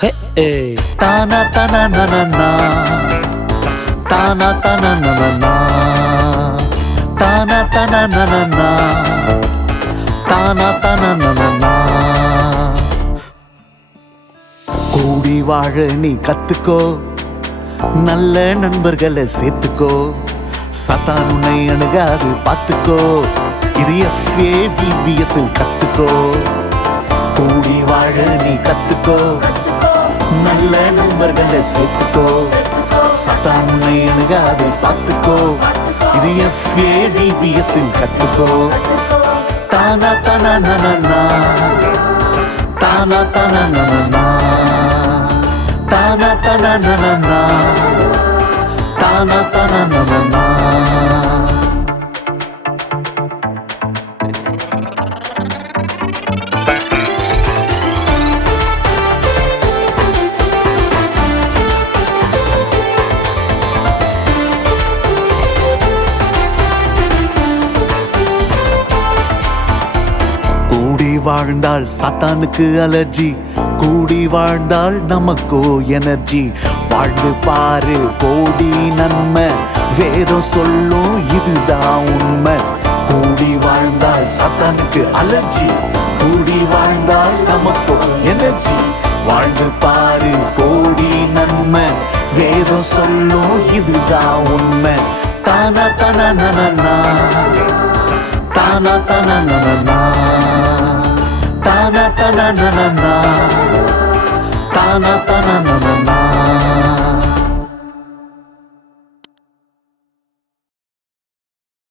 Hey, hey, tana tana na na na, tana tana na na na, tana tana na na na, tana tana na na na. கூடி வாழ நீ கத்துக்கோ, நல்ல நண்பர்களை சேர்த்துக்கோ, சத்தான் உன்னை அணுகாது பார்த்துக்கோ, இது FAVBS கத்துக்கோ. கூடி வாழ நீ கத்துக்கோ, நல்ல நண்பர்களை சேர்த்துக்கோ, சத்தான் உன்னை அணுகாது பார்த்துக்கோ, இது FAVBS கத்துக்கோ. தானா தானா நனா, தானா தானா நனா, தானா தானா நனா, தானா தானா நனா. கூடி வாழ்ந்தால் சாத்தானுக்கு அலர்ஜி, கூடி வாழ்ந்தால் நமக்கோ எனர்ஜி. வாழ்ந்து பாரு கோடி நன்மை, வேதம் சொல்லும் இதுதான் உண்மை. கூடி வாழ்ந்தால் சாத்தானுக்கு அலர்ஜி, கூடி வாழ்ந்தால் நமக்கோ எனர்ஜி. வாழ்ந்து பாரு கோடி நன்மை, வேதம் சொல்லும் இதுதான் உண்மை. தானா தானா நனா, தானா தானா நனா, தானா தானா நனா, தானா தானா நனா.